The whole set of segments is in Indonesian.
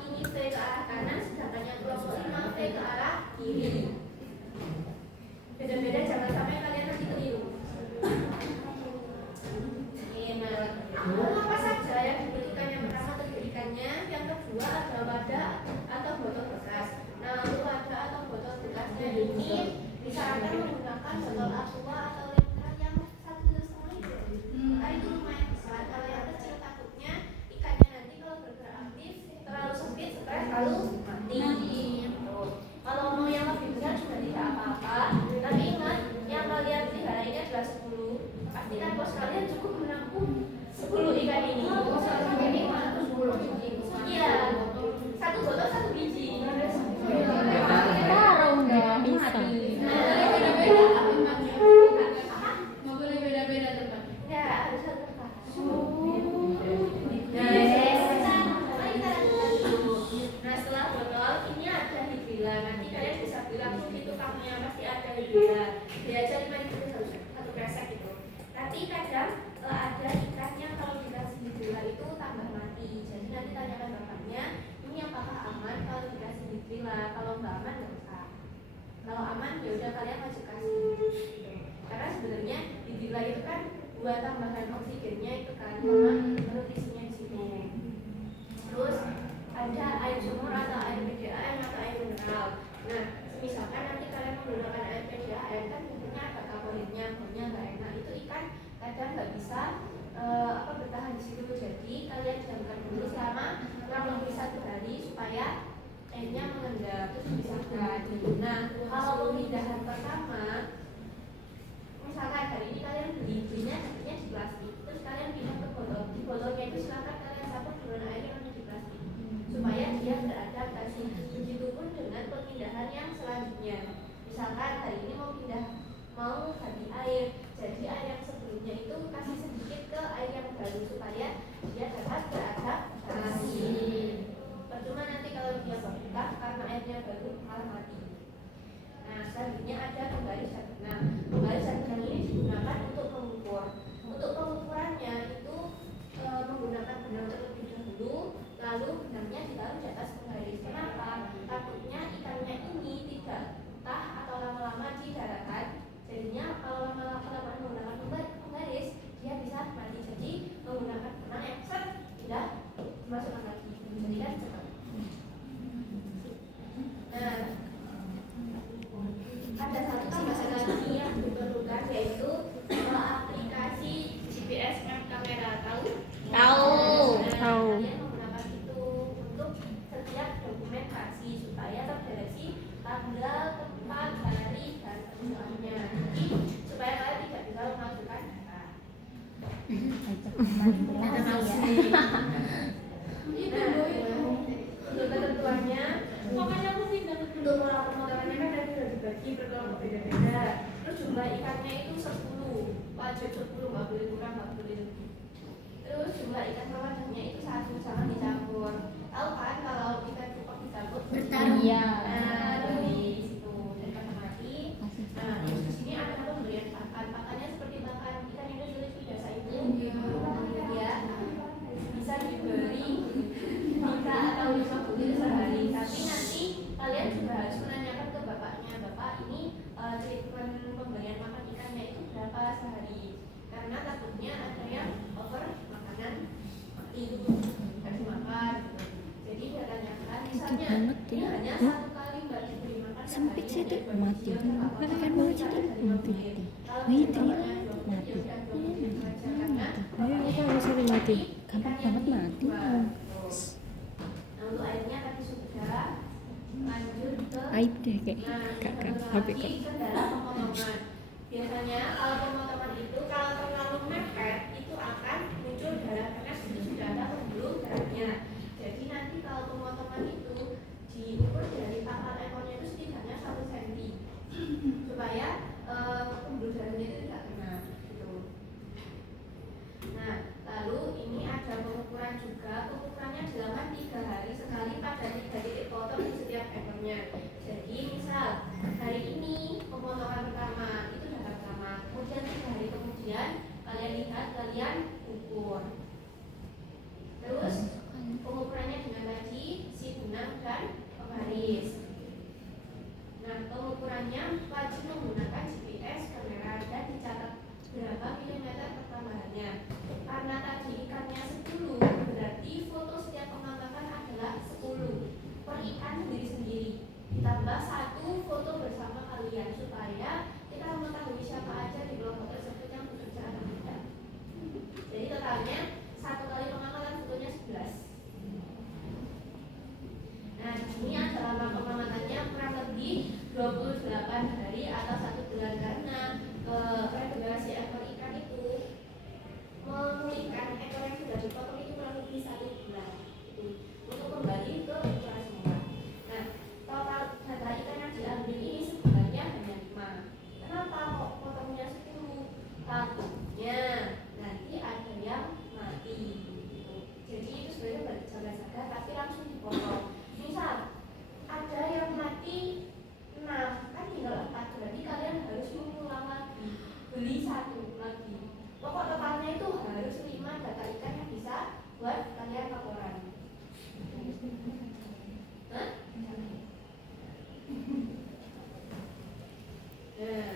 ini V ke arah kanan, sedangkan yang kelompok 5 V ke arah kiri. Beda-beda, jangan sampai kalian nanti keliru. Nah, apa saja yang dibutuhkan? Yang pertama tebelikannya, yang kedua ada wadah atau botol bekas. Nah, untuk wadah atau botol bekasnya ini disarankan menggunakan botol aqua atau liter yang 1,5 liter. Karena itu lumayan besar. Kalau yang kecil takutnya ikannya nanti kalau bergerak aktif terlalu sempit, stres lalu mati. Kalau mau yang lebih besar juga tidak apa-apa. Tapi ingat, yang kalian pelihara ini adalah 10. Pastikan bos kalian cukup menampung 10 ikan ini. Iya, satu botol 1 biji. Taruh nggak bisa. Nggak boleh beda-beda tempatnya. Ya, harus satu tempat. Nah, setelah botol ini ada hidrilla. Nanti kalian bisa bilang di tukangnya pasti ada hidrilla. Dia aja 5.000 satu kresek itu. Tapi kadang ada ikan yang kalau dikasih hidrilla itu tambah mati. Jadi nanti tanyakan bapaknya, ini apakah aman kalau dikasih hidrilla? Kalau nggak aman nggak usah. Kalau aman ya udah kalian wajib kasih. Gitu. Karena sebenarnya hidrilla itu kan buat tambahan oksigennya itu kan, karena nutrisinya di situ. Terus ada air sumur atau air PDAM atau air mineral. Nah, misalkan nanti kalian menggunakan air PDAM kan tentunya ada karbonatnya, baunya nggak enak. Itu ikan kadang nggak bisa bertahan di situ. Jadi kalian diamkan dulu selama kurang lebih 1 hari supaya airnya mengendap, terus dipisahkan. Nah, kalau pemindahan pertama, misalkan hari ini kalian belinya dapetnya di plastik, terus kalian pindah ke botol. Di botolnya itu silakan kalian campur dengan air yang ada di plastik supaya dia beradaptasi. Begitupun dengan pemindahan yang selanjutnya. Misalkan hari ini mau ganti air, jadi air yang sebelumnya itu kasih sedikit ke air yang baru supaya dia dapat beradaptasi. Percuma nanti kalau dia berubah karena airnya baru malah mati. Nah, selanjutnya ada pembaris cadangan. Nah, pembaris cadangan ini digunakan untuk mengukur. Untuk pengukurannya itu menggunakan benang terlebih dahulu, lalu benangnya ditaruh di atas pembaris. Kenapa? Takutnya ikannya ini tidak betah atau lama-lama di daratan. Jadinya kalau lama-lama menggunakan pembaris, dia bisa mati. Jadi menggunakan benang yang tidak dimasukkan lagi. Jadi kan cepat. Nah, ada satu tambahan lagi yang diperlukan, yaitu aplikasi GPS kamera. Tahu? Tahu. Kalian menggunakan itu untuk setiap dokumentasi supaya terdeteksi tanggal, tempat, hari, dan tujuannya. Jadi supaya kalian tidak bisa memasukkan data. Untuk ketentuannya, pokoknya untuk pemotongannya kan tadi sudah dibagi berkelompok beda-beda. Terus jumlah ikannya itu 10, wajib 10, nggak boleh kurang, nggak boleh lebih. Terus jumlah ikan wadahnya itu 1, jangan dicampur. Tahu kan kalau ikan cupang dicampur bertarung. Iya. Nah, dari situ daripada mati. Nah, terus di sini ada pemberian pakan. Pakannya seperti pakan ikan Indonesia biasa itu. Ya, bisa diberi 3 atau 5 butir sehari. Tapi nanti kalian juga harus menanyakan ke bapaknya, bapak ini treatment pemberian makan ikannya itu berapa sehari? Karena takutnya ada yang over makanan mati, nggak dimakan. Jadi ditanyakan, misalnya ini hanya 1 kali mbak diberi makan Sempit sih tuh mati. Karena Kan mau jadi mati. Mati. Ayo kita bisa mati. Gampang banget mati. untuk airnya tadi sudah lanjut ke Aib deh kayak kakak tapi kok. kendala pemotongan. Biasanya kalau pemotongan itu kalau terlalu mepet itu akan muncul darah karena itu sudah ada pembuluh darahnya. Jadi nanti kalau pemotongan itu diukur dari pangkal ekornya itu setidaknya 1 cm supaya pembuluh darahnya itu tidak kena gitu. Nah, lalu ini ada pengukuran juga. Pengukurannya dilakukan 3 hari sekali pada 3 titik potong di setiap ekornya. Jadi misal hari ini pemotongan pertama itu darah pertama, kemudian 3 hari kemudian kalian lihat, kalian ukur. ada tapi langsung dipotong. Misal ada yang mati 6, kan tinggal 4, berarti kalian harus mengulang lagi, beli 1 lagi. Pokok totalnya itu harus 5 data ikan yang bisa buat kalian laporan. Hah? Nah,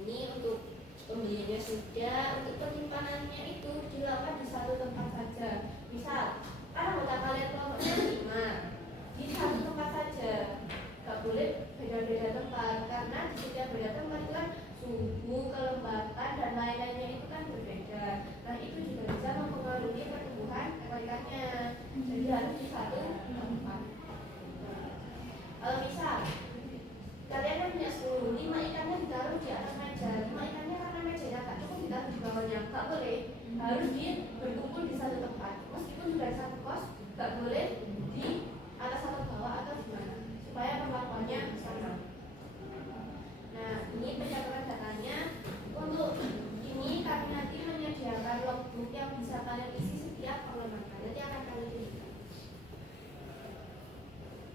ini untuk pembeliannya sudah, untuk penyimpanannya itu dilakukan di satu tempat saja. Misal, kan anggota kalian kelompoknya 5, di satu tempat saja, nggak boleh beda-beda tempat, karena di setiap beda tempat itu kan suhu, kelembapan, dan lain-lainnya itu kan berbeda. Nah, itu juga bisa mempengaruhi pertumbuhan ekor ikannya. Jadi harus di satu tempat. Kalau misal kalian kan punya 10, 5 ikannya ditaruh di atas meja, 5 ikannya karena mejanya nggak cukup ditaruh di bawahnya, nggak boleh, harus berkumpul di satu tempat. Meskipun sudah satu kos, nggak boleh di atas atau bawah atau gimana, supaya perlakuannya sama. Nah, ini pencatatan datanya. Untuk ini kami nanti menyediakan logbook yang bisa kalian isi setiap pengamatan. Nanti akan kami tunjukkan.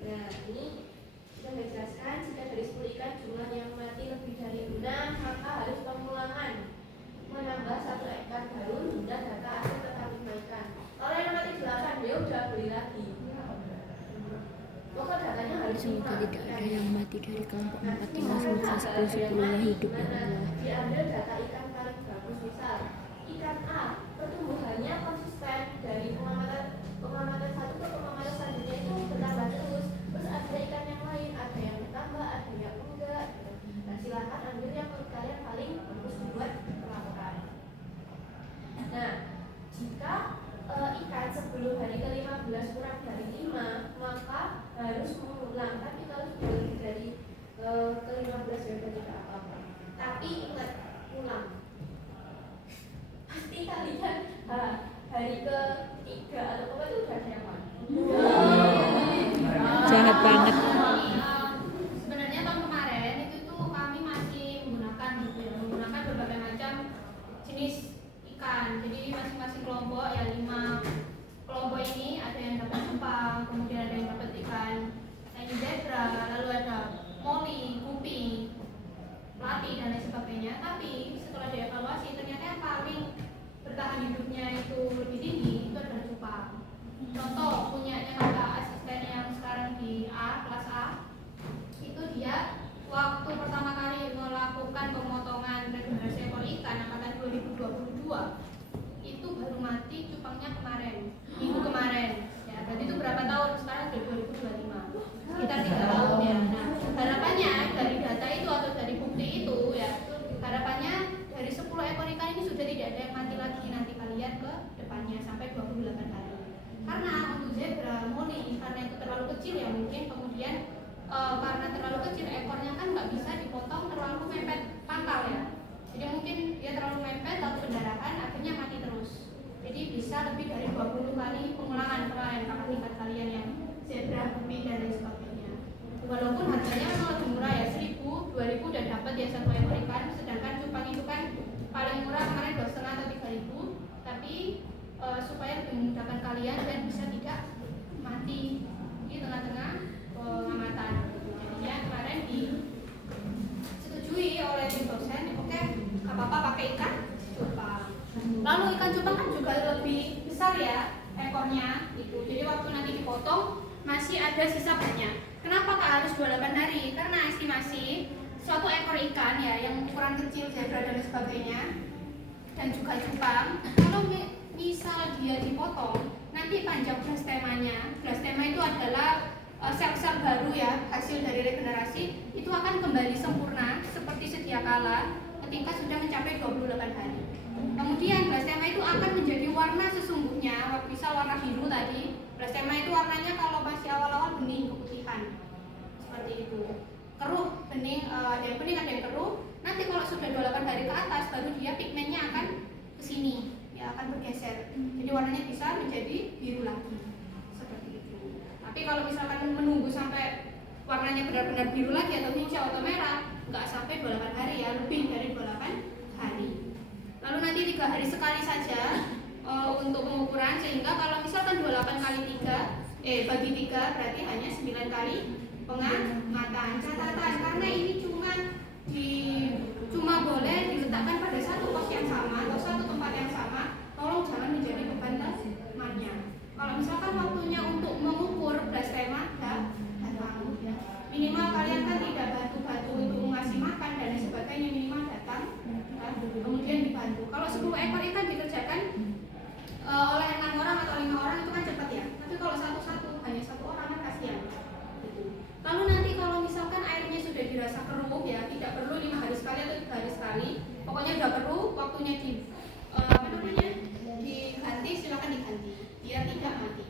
Nah, ini sudah dijelaskan, jika dari 10 ikan jumlah yang mati lebih dari 6, maka harus pengulangan menambah 1 ekor baru hingga data akhir tetap 5 ikan. Kalau yang mati 8, ya udah beli lagi. Pokok datanya harus Semoga tidak ada yang mati dari kelompok 4 tinggal semoga 10-10 hidup ya Allah. Diambil data ikan paling bagus. Misal ikan A pertumbuhannya konsisten dari pengamatan 1 ke pengamatan selanjutnya itu bertambah terus. Terus ada ikan yang lain, ada yang bertambah, ada yang enggak. Nah, silakan ambil yang menurut kalian paling bagus buat pelaporan. Nah, jika ikan sebelum hari ke-15 kurang dari 5, maka harus mengulang. Tapi kalau sudah lebih dari ke-15 ya udah tidak apa-apa. Tapi ingat, ulang. Pasti kalian hari ke-3 atau apa itu udah nyaman. Jahat banget. Sebenarnya tahun kemarin itu tuh kami masih menggunakan berbagai macam jenis ikan. Jadi masing-masing kelompok ya 5 kelompok ini ada yang dapat cupang, kemudian ada yang dapat ikan zebra, lalu ada moli, gupi, melati dan lain sebagainya. Tapi setelah dievaluasi ternyata yang paling bertahan hidupnya itu lebih tinggi itu adalah cupang. Contoh punyanya kakak asisten yang sekarang di A, kelas A, itu dia waktu pertama kali melakukan pemotongan regenerasi ekor ikan angkatan 2022 itu baru mati cupangnya minggu kemarin ya, berarti itu berapa tahun? Sekarang sudah 2025, sekitar 3 tahun ya. Nah, harapannya dari data itu atau dari bukti itu ya, harapannya dari 10 ekor ikan ini sudah tidak ada yang mati lagi nanti kalian ke depannya sampai 28 hari. Karena untuk zebra, moli, karena itu terlalu kecil ya mungkin, kemudian karena terlalu kecil ekornya kan nggak bisa dipotong terlalu mepet pangkal ya, jadi mungkin dia terlalu mepet lalu pendarahan akhirnya mati terus. Jadi bisa lebih dari 20 kali pengulangan kakak tingkat kalian yang zebra, gupi dan lain sebagainya. Walaupun harganya memang lebih murah ya, 1.000, 2.000 udah dapat ya 1 ekor ikan, sedangkan cupang itu kan paling murah kemarin 2,5 atau 3.000. Tapi supaya lebih memudahkan kalian dan bisa tidak mati di tengah-tengah pengamatan. Jadinya kemarin disetujui oleh tim dosen, oke, nggak apa-apa pakai ikan cupang. Lalu ikan cupang kan juga lebih besar ya ekornya itu. Jadi waktu nanti dipotong masih ada sisa banyak. Kenapa Kak harus 28 hari? Karena estimasi suatu ekor ikan ya yang ukuran kecil, zebra dan sebagainya dan juga cupang, kalau misal dia dipotong nanti panjang blastemanya. Blastema itu adalah sel-sel baru ya, hasil dari regenerasi, itu akan kembali sempurna seperti sedia kala ketika sudah mencapai 28 hari. Kemudian blastema itu akan menjadi warna sesungguhnya, misal warna biru tadi. Blastema itu warnanya kalau masih awal-awal bening keputihan, seperti itu. Keruh, bening, ada yang bening, ada yang keruh. Nanti kalau sudah 28 hari ke atas, baru dia pigmennya akan ke sini, ya akan bergeser. Jadi warnanya bisa menjadi biru lagi, seperti itu. Tapi kalau misalkan menunggu sampai warnanya benar-benar biru lagi atau hijau atau merah, nggak sampai 28 hari ya, lebih dari 28 hari. Lalu nanti 3 hari sekali saja untuk pengukuran, sehingga kalau misalkan 28 8 kali 3 bagi 3 berarti hanya 9 kali pengamatan. Catatan, karena ini cuma boleh diletakkan pada satu pos yang sama atau satu tempat yang sama, tolong jangan menjadi beban temannya. Kalau misalkan waktunya untuk mengukur blastema, datang ya. Minimal kalian kan tidak bantu-bantu untuk mengasih makan dan sebagainya, minimal datang kemudian dibantu. Kalau 10 ekor ikan dikerjakan oleh 6 orang atau 5 orang itu kan cepat ya. Tapi kalau satu-satu hanya 1 orang kan kasihan. Gitu. Lalu nanti kalau misalkan airnya sudah dirasa keruh ya, tidak perlu 5 hari sekali atau 3 hari sekali. Pokoknya udah keruh, waktunya diganti, silakan diganti. Biar tidak mati.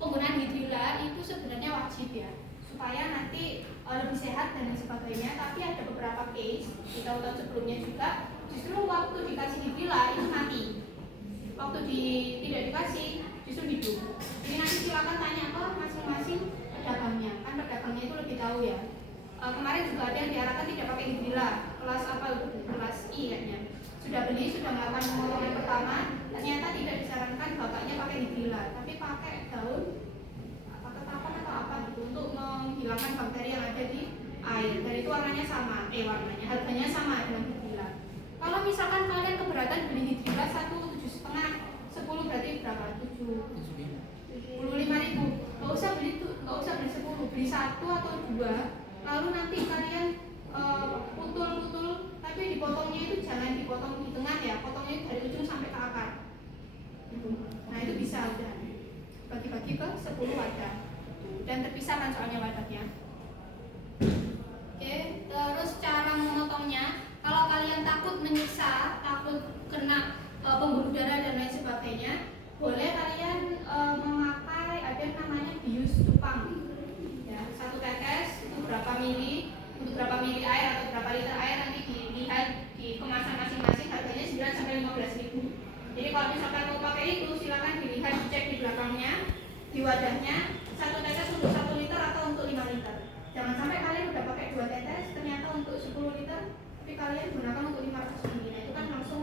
Penggunaan hidrila itu sebenarnya wajib ya, supaya nanti lebih sehat dan lain sebagainya. Tapi ada beberapa case di tahun-tahun sebelumnya juga, justru waktu dikasih hidrila itu mati. Waktu tidak dikasih justru hidup. Jadi nanti silakan tanya ke masing-masing pedagangnya, kan pedagangnya itu lebih tahu ya. Kemarin juga ada yang diarahkan tidak pakai hidrila, kelas apa? Kelas I kayaknya. Sudah beli, sudah melakukan pemotongan pertama, ternyata tidak disarankan bapaknya pakai hidrila, tapi pakai daun ketapang atau apa gitu untuk menghilangkan bakteri yang ada di air. Dan itu warnanya sama, harganya sama dengan hidrila. Kalau misalkan kalian keberatan beli hidrila 1,7,5, 10 berarti berapa? 75.000. Nggak usah beli 10, beli 1 atau 2. Lalu nanti kalian putul, tapi dipotongnya itu jangan dipotong di tengah ya, potongnya dari ujung sampai ke akar. Nah itu bisa udah bagi-bagi ke 10 wadah dan terpisah kan soalnya wadahnya. Oke, terus cara memotongnya, kalau kalian takut menyiksa, takut kena pembuluh darah dan lain sebagainya, boleh kalian memakai ada yang namanya bius cupang ya, 1 tetes itu berapa mili, untuk berapa mili air atau berapa liter air nanti dilihat di kemasan masing-masing, harganya 9-15.000. Jadi kalau misalkan mau pakai itu silakan dilihat, dicek di belakangnya, di wadahnya 1 tetes untuk 1 liter atau untuk 5 liter. Jangan sampai kalian udah pakai 2 tetes ternyata untuk 10 liter tapi kalian gunakan untuk 500 mili. Nah itu kan langsung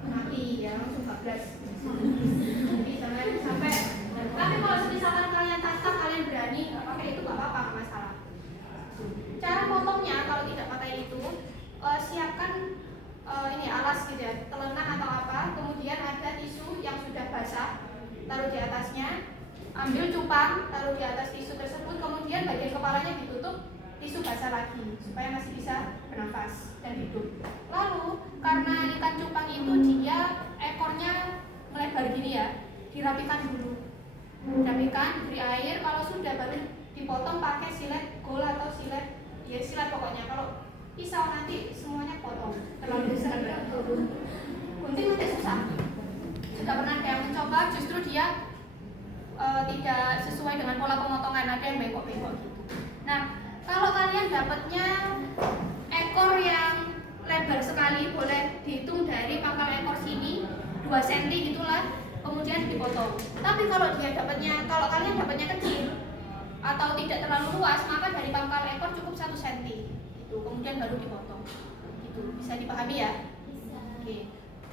mati ya, langsung bablas. Jadi jangan sampai. Tapi kalau misalkan kalian takut, kalian berani nggak pakai itu nggak apa-apa, nggak masalah. Cara potongnya kalau tidak pakai itu, siapkan ini alas gitu ya, telenan atau apa, kemudian ada tisu yang sudah basah, taruh di atasnya, ambil cupang, taruh di atas tisu tersebut, kemudian bagian kepalanya ditutup tisu basah lagi supaya masih bisa bernafas dan hidup. Lalu karena ikan cupang itu dia ekornya melebar gini ya, dirapikan dulu, diberi air, kalau sudah baru dipotong pakai silet gol atau silet pokoknya. Kalau pisau nanti semuanya potong, terlalu besar gunting nanti susah. Sudah pernah ada yang mencoba, justru dia tidak sesuai dengan pola pemotongan, ada yang bengkok-bengkok gitu. Nah kalau kalian dapatnya ekor yang lebar sekali, boleh dihitung dari pangkal ekor sini 2 cm gitulah, kemudian dipotong. Tapi kalau kalian dapatnya kecil atau tidak terlalu luas, maka dari pangkal ekor cukup 1 cm itu, kemudian baru dipotong. Gitu, bisa dipahami ya? Oke.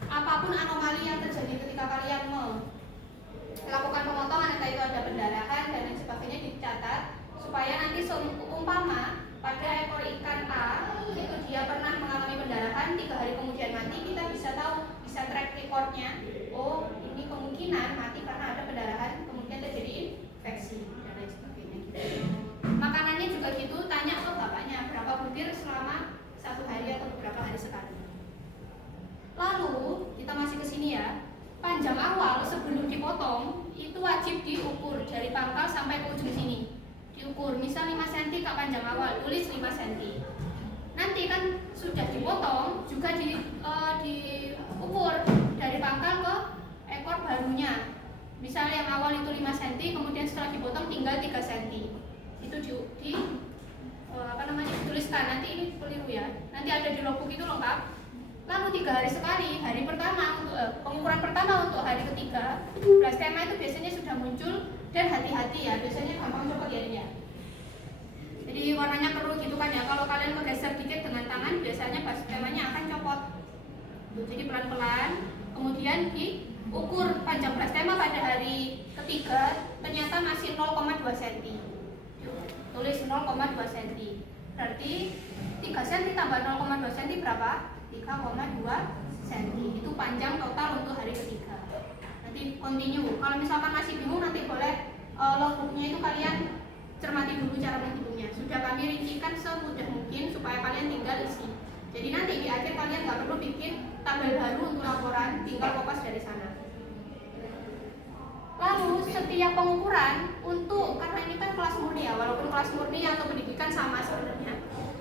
Apapun anomali yang terjadi ketika kalian melakukan pemotongan, entah itu ada pendarahan dan lain sebagainya, dicatat supaya nanti seumpama pada ekor ikan A itu dia pernah mengalami pendarahan 3 hari kemudian mati, kita bisa tahu, bisa track recordnya. Oh ini kemungkinan mati karena ada pendarahan, kemudian terjadi infeksi dan lain sebagainya gitu. Makanannya juga gitu, tanya ke bapaknya berapa butir selama 1 hari atau beberapa hari sekali. Lalu kita masih ke sini ya, panjang awal sebelum dipotong itu wajib diukur dari pangkal sampai ke ujung sini. Diukur, misal 5 cm kak panjang awal, tulis 5 cm. Nanti kan sudah dipotong juga diukur dari pangkal ke ekor barunya. Misal yang awal itu 5 cm, kemudian setelah dipotong tinggal 3 cm. Itu dituliskan, nanti ini keliru ya. Nanti ada di logbook itu lengkap. Lalu 3 hari sekali, hari pertama untuk pengukuran pertama untuk hari ketiga, blastema itu biasanya sudah muncul dan hati-hati ya, biasanya gampang copot ya. Jadi warnanya keruh gitu kan ya. Kalau kalian menggeser dikit dengan tangan, biasanya blastemanya akan copot. Jadi pelan-pelan, kemudian diukur panjang blastema pada hari ketiga. cm. Tulis 0,2 cm. Berarti 3 cm tambah 0,2 cm berapa? 3,2 cm. Itu panjang total untuk hari ketiga. Nanti continue. Kalau misalkan masih bingung nanti boleh logbooknya itu kalian cermati dulu cara menghitungnya. Sudah kami rincikan semudah mungkin supaya kalian tinggal isi. Jadi nanti di akhir kalian nggak perlu bikin tabel baru untuk laporan, tinggal kopas dari sana. Lalu setiap pengukuran untuk, karena ini kan kelas murni ya, walaupun kelas murni atau pendidikan sama sebenarnya.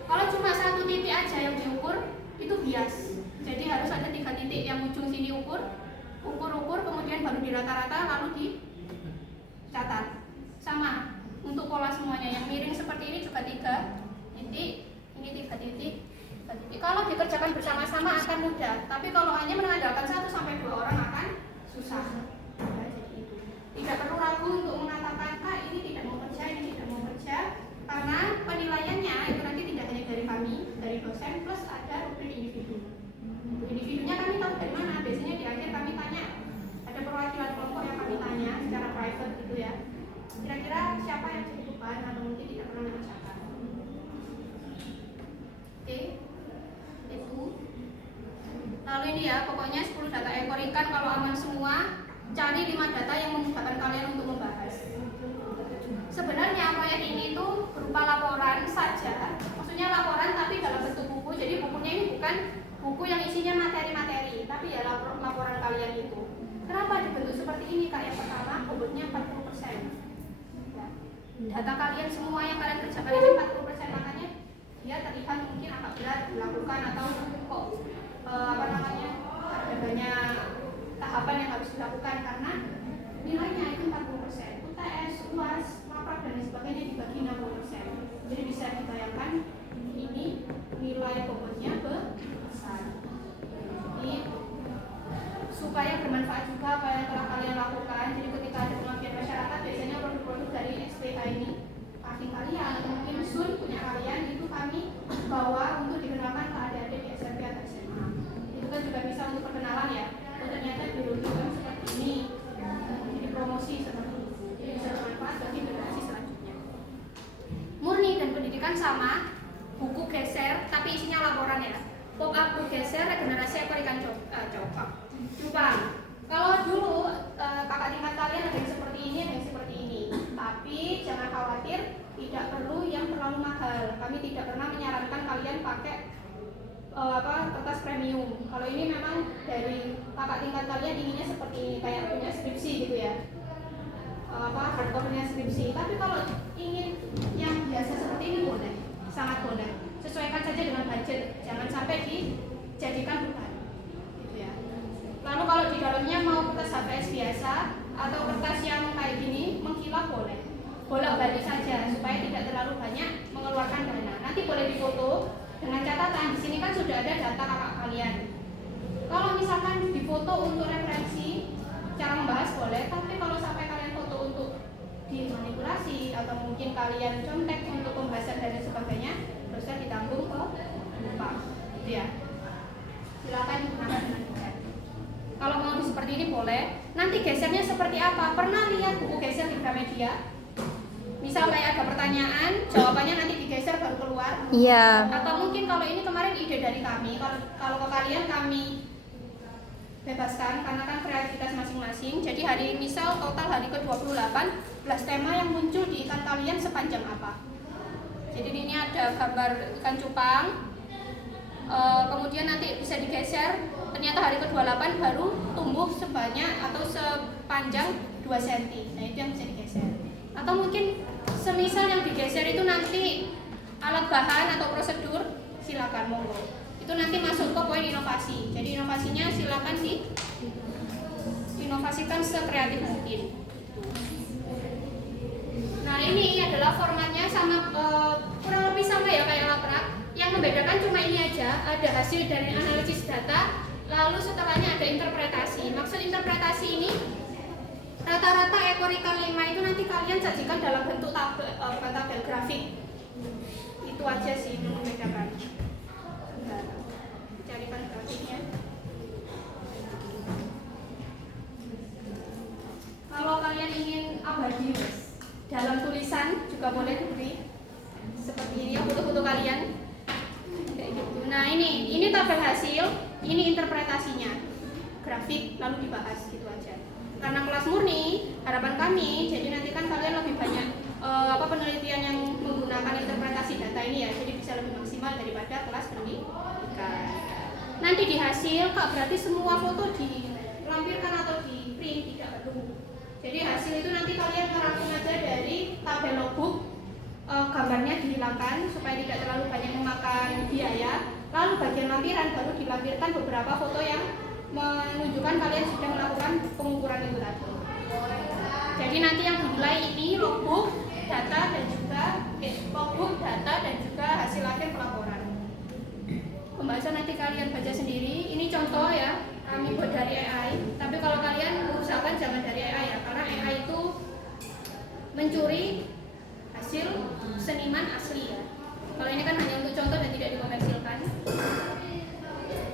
Kalau cuma satu titik aja yang diukur itu bias. Jadi harus ada 3 titik yang ujung sini ukur, kemudian baru dirata-rata lalu dicatat. Sama untuk pola semuanya, yang miring seperti ini juga 3 titik, ini 3 titik. Kalau dikerjakan bersama-sama akan mudah, tapi kalau hanya mengandalkan 1 sampai 2 orang akan susah. Tidak perlu ragu untuk mengatakan, Kak ini tidak mau kerja, ini tidak mau kerja, karena penilaiannya itu nanti tidak hanya dari kami, dari dosen, plus ada rubrik individu. Individunya kami tahu dari mana, biasanya di akhir kami tanya, ada perwakilan kelompok yang kami tanya secara private gitu ya, kira-kira siapa yang jadi beban atau mungkin tidak pernah mengerjakan. Oke, itu. Lalu ini ya, pokoknya 10 data ekor ikan kalau aman semua. Cari 5 data yang memudahkan kalian untuk membahas. Sebenarnya proyek ini tuh berupa laporan saja, maksudnya laporan tapi dalam bentuk buku. Jadi bukunya ini bukan buku yang isinya materi-materi, tapi ya laporan kalian itu. Kenapa dibentuk seperti ini Kak? Yang pertama, bobotnya 40%. Ya. Data kalian semua yang kalian kerjakan ini 40%, makanya dia terlihat mungkin agak berat dilakukan atau kok ada banyak tahapan yang harus dilakukan karena nilainya itu 40%. UTS, UAS, laprak dan lain sebagainya dibagi 60%. Jadi bisa dibayangkan ini nilai bobotnya besar. Jadi supaya bermanfaat juga apa yang telah kalian lakukan. Jadi ketika ada pengabdian masyarakat, biasanya produk-produk dari SPH ini pasti kalian atau mungkin SUN punya kalian itu kami bawa untuk dikenalkan ke adik-adik di SMP atau SMA. Itu kan juga bisa untuk perkenalan ya. Ternyata biologi kan seperti ini, jadi promosi seperti ini, jadi bisa bermanfaat bagi generasi selanjutnya. Murni dan pendidikan sama, buku geser tapi isinya laporan ya. Pop-up buku geser regenerasi ekor ikan cupang. Kalau dulu kakak tingkat kalian ada yang seperti ini, ada yang seperti ini. Tapi jangan khawatir, tidak perlu yang terlalu mahal. Kami tidak pernah menyarankan kalian pakai kertas premium. Kalau ini memang dari kakak tingkat kalian inginnya seperti ini, kayak punya skripsi gitu ya, hardcovernya skripsi. Tapi kalau ingin yang biasa seperti ini boleh, sangat boleh. Sesuaikan saja dengan budget, jangan sampai dijadikan beban gitu ya. Lalu kalau di dalamnya mau kertas HVS biasa atau kertas yang kayak gini mengkilap boleh, bolak-balik saja supaya tidak terlalu banyak mengeluarkan dana. Nanti boleh difoto dengan catatan, di sini kan sudah ada data kakak kalian. Kalau misalkan difoto untuk referensi, cara membahas boleh, tapi kalau sampai kalian foto untuk dimanipulasi atau mungkin kalian contek untuk pembahasan dan sebagainya, dosa ditanggung ke lupa, gitu ya. Silakan digunakan dengan bijak. Kalau mau seperti ini boleh. Nanti gesernya seperti apa? Pernah lihat buku geser di Gramedia? Misal kayak ada pertanyaan, jawabannya nanti digeser baru keluar. Iya. Atau mungkin kalau ini kemarin ide dari kami, kalau ke kalian kami bebaskan karena kan kreativitas masing-masing. Jadi hari misal total hari ke-28, 11 tema yang muncul di ikan kalian sepanjang apa. Jadi ini ada gambar ikan cupang, kemudian nanti bisa digeser. Ternyata hari ke-28 baru tumbuh sebanyak atau sepanjang 2 cm. Nah itu yang bisa digeser. Atau mungkin semisal yang digeser itu nanti alat bahan atau prosedur, silakan monggo. Itu nanti masuk ke poin inovasi. Jadi inovasinya silakan diinovasikan sekreatif mungkin. Nah ini adalah formatnya sama kurang lebih sama ya kayak laprak. Yang membedakan cuma ini aja, ada hasil dari analisis data, lalu setelahnya ada interpretasi. Maksud interpretasi ini rata-rata ekor ikan 5 itu nanti kalian sajikan dalam bentuk tabel grafik. Itu aja sih yang membedakan. Nah, carikan grafiknya. Kalau kalian ingin abadi dalam tulisan tulisan juga boleh diberi seperti ini ya, foto-foto kalian kayak gitu. Nah ini tabel hasil, ini interpretasinya, grafik lalu dibahas gitu aja. Karena kelas murni, harapan kami jadi nanti kan kalian lebih banyak penelitian yang menggunakan interpretasi data ini ya, jadi bisa lebih maksimal daripada kelas pendidikan. Nanti di hasil Kak, berarti semua foto dilampirkan atau di print tidak perlu. Jadi hasil itu nanti kalian merangkum aja dari tabel logbook, gambarnya dihilangkan supaya tidak terlalu banyak memakan biaya. Lalu bagian lampiran baru dilampirkan beberapa foto yang menunjukkan kalian sudah melakukan pengukuran itu tadi. Jadi nanti yang dinilai ini logbook, data dan juga logbook, data dan juga hasil akhir pelaporan. Pembahasan nanti kalian baca sendiri. Ini contoh ya, kami buat dari AI. Tapi kalau kalian usahakan jangan dari AI ya, karena AI itu mencuri hasil seniman asli ya. Kalau ini kan hanya untuk contoh dan tidak dikomersilkan.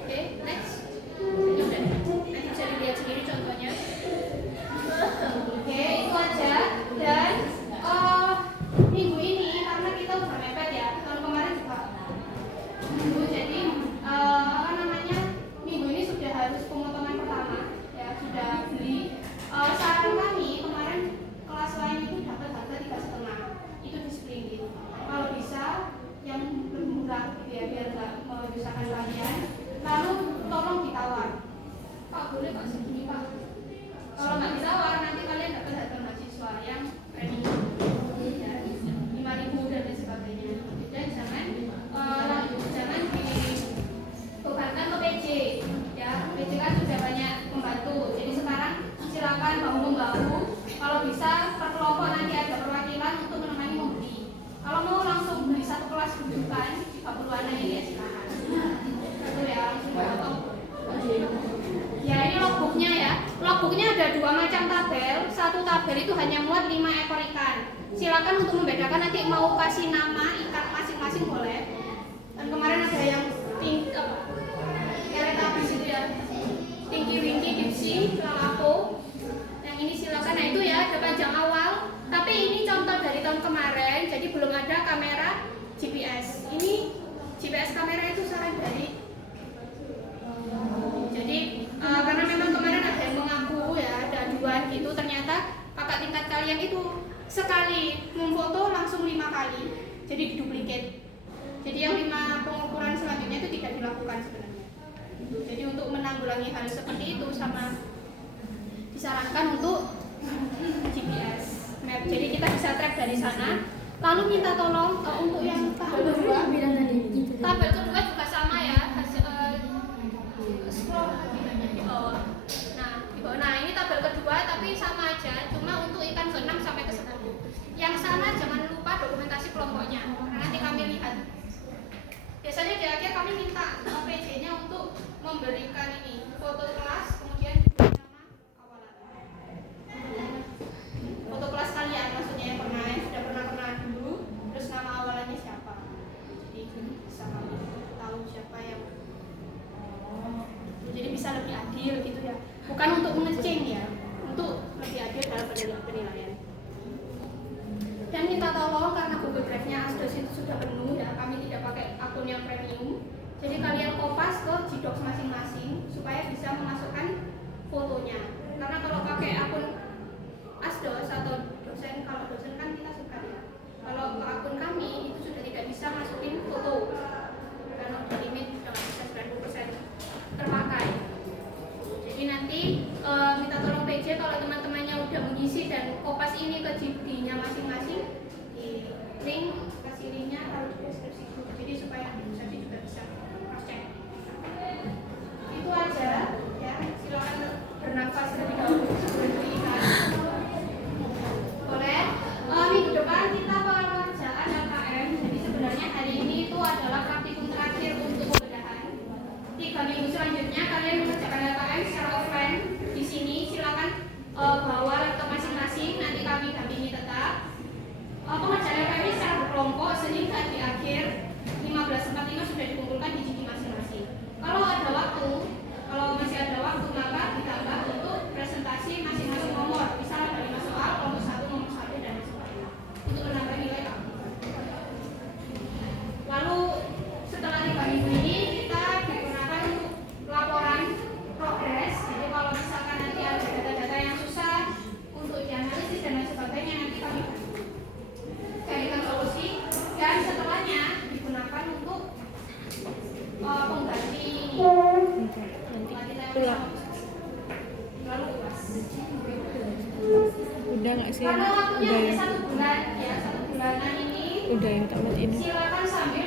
Oke, next. Ini udah, nanti bisa dilihat sendiri contohnya. Oke, itu aja. Dan minggu ini karena kita udah mepet ya, tahun kemarin juga jadi minggu ini sudah harus pemotongan pertama ya, sudah beli. Saran kami kemarin kelas lain itu dapat harga 3,5, itu disprintin. Kalau bisa yang lebih murah gitu ya, biar nggak menyusahkan kalian. Lalu tolong ditawar, Pak boleh Pak segini Pak. Kalau nggak ditawar nanti kalian dapat harga mahasiswa yang premium ya, 5.000 dan lain sebagainya. Dan jangan dibebankan ke PJ ya, PJ kan sudah banyak membantu. Jadi sekarang silakan bahu membahu, kalau bisa per kelompok nanti ada perwakilan untuk menemani membeli. Kalau mau langsung beli satu kelas rujukan 30-an ini ya silakan. Itu ya, langsung potong. Ya ini logbooknya ya. Logbooknya ada 2 macam tabel. Satu tabel itu hanya muat 5 ekor ikan. Silakan untuk membedakan, nanti mau kasih nama ikan masing-masing boleh. Dan kemarin ada yang Teletubbies itu ya, Tinky Winky, Dipsy, Lalapo. Yang ini silakan. Nah itu ya, ada panjang awal. Tapi ini contoh dari tahun kemarin, jadi belum ada kamera GPS. Ini GPS kamera itu saran dari. Jadi karena memang kemarin ada yang mengaku ya, ada aduan gitu, ternyata kakak tingkat kalian itu sekali memfoto langsung 5 kali, jadi duplikat. Jadi yang 5 pengukuran selanjutnya itu tidak dilakukan sebenarnya. Jadi untuk menanggulangi hal seperti itu sama disarankan untuk GPS map. Jadi kita bisa track dari sana. Lalu minta tolong untuk yang tahap kedua, tabel kedua juga sama ya. Scroll di bawah. Nah ini tabel kedua tapi sama aja, cuma untuk ikan ke-6 sampai ke-10. Yang sana jangan lupa dokumentasi kelompoknya, karena nanti kami lihat. Biasanya di akhir kami minta PJ-nya untuk memberikan ini foto kelas, kemudian nama awalan. Foto kelas kalian maksudnya yang sudah pernah kenal dulu, terus nama awalannya siapa. Jadi bisa kami tahu siapa yang. Jadi bisa lebih adil gitu ya. Bukan untuk mengeceng ya, untuk lebih adil dalam penilaian. Dan minta tolong karena Google Drive-nya Asdos itu sudah penuh ya, kami tidak pakai akun yang premium. Jadi kalian kopas ke Gdocs masing-masing supaya bisa memasukkan fotonya. Karena kalau pakai akun Asdos atau dosen, kalau dosen kan kita suka ya. Kalau ke akun kami itu sudah tidak bisa masukin foto. Karena udah limit sudah nggak bisa 90% terpakai. Jadi nanti minta tolong PJ kalau teman-temannya udah mengisi dan kopas ini ke GD-nya masing-masing, di link, kasih linknya lalu di deskripsi grup. Jadi supaya administrasi juga bisa cross check. Itu aja ya. waktunya Udah hanya ya. 1 bulan ya, 1 bulan. Nah ini Udah yang tamat ini. silakan sambil